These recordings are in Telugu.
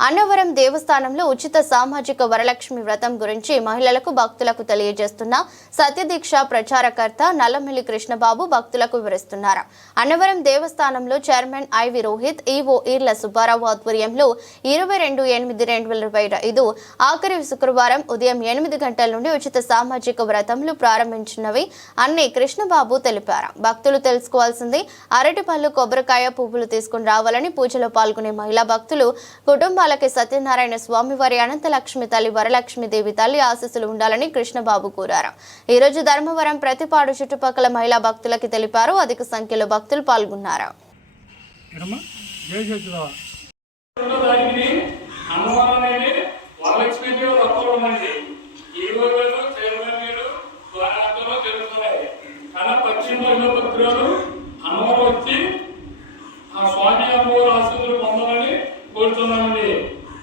అన్నవరం దేవస్థానంలో ఉచిత సామాజిక వరలక్ష్మి వ్రతం గురించి మహిళలకు భక్తులకు తెలియజేస్తున్న సత్యదీక్ష ప్రచారకర్త నల్లమిల్లి కృష్ణబాబు భక్తులకు వివరిస్తున్నారు. అన్నవరం దేవస్థానంలో chairman IV Rohit EO Eerla Subba Rao ఆధ్వర్యంలో ఇరవై రెండు ఎనిమిది రెండు వేల ఇరవై ఐదు ఆఖరి శుక్రవారం ఉదయం ఎనిమిది గంటల నుండి ఉచిత సామాజిక వ్రతములు ప్రారంభించినవి అన్ని కృష్ణబాబు తెలిపారు. భక్తులు తెలుసుకోవాల్సింది అరటిపళ్ళు కొబ్బరికాయ పువ్వులు తీసుకుని రావాలని పూజలో పాల్గొనే మహిళా భక్తులు కుటుంబ కుటుంబాలకి సత్యనారాయణ స్వామి వారి అనంతలక్ష్మి తల్లి వరలక్ష్మి దేవి తల్లి ఆశీస్సులు ఉండాలని కృష్ణబాబు కోరారు. ఈ రోజు ధర్మవరం ప్రతిపాడు చుట్టుపక్కల మహిళా భక్తులకి తెలిపారు. అధిక సంఖ్యలో భక్తులు పాల్గొన్నారు. పశ్చిమ భక్తులు అమ్మవారు వచ్చి ఆ స్వామి అమ్మవారు ఆశీస్సులు పొందాలని కోరుతున్నామండి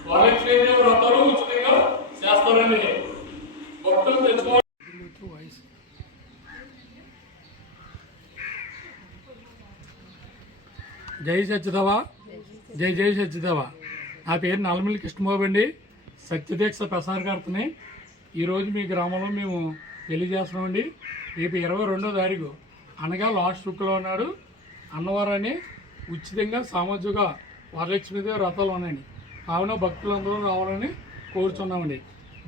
వరలక్ష్మి దేవి రథాలు ఉచితంగా చేస్తారండి భక్తులు తెచ్చుకోవాలి వాయిస్ జై సత్యదేవా జై జై సత్యదేవా నా పేరు నల్లమిల్లి కృష్ణబాబు అండి సత్యదీక్ష ప్రసారకర్తని ఈరోజు మీ గ్రామంలో మేము తెలియజేస్తున్నామండి. రేపు ఇరవై రెండో తారీఖు అనగా లాస్ట్ శుక్రవారం ఉన్నాడు అన్నవరాన్ని ఉచితంగా సామాజిక వరలక్ష్మీదేవి వ్రతాలు ఉన్నాయండి. కావున భక్తులందరూ రావాలని కోరుచున్నామండి.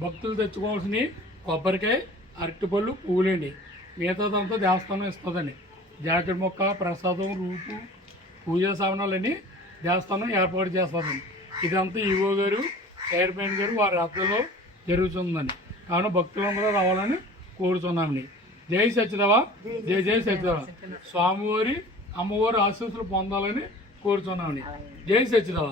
భక్తులు తెచ్చుకోవాల్సినవి కొబ్బరికాయ అరటిపళ్ళు పువ్వులండి. మిగతాదంతా దేవస్థానం ఇస్తుందండి. జాకెట్ మొక్క ప్రసాదం రూపు పూజా సామానాలన్నీ దేవస్థానం ఏర్పాటు చేస్తుందండి ఇదంతా ఈవో గారు చైర్మన్ గారు వారి అర్థంలో జరుగుతుందని. కావున భక్తులందరూ రావాలని కోరుతున్నామండి జై సత్యదేవ జై జై సచిదవ స్వామివారి అమ్మవారి ఆశీస్సులు పొందాలని కోరుతున్నామండి జై సత్యదేవ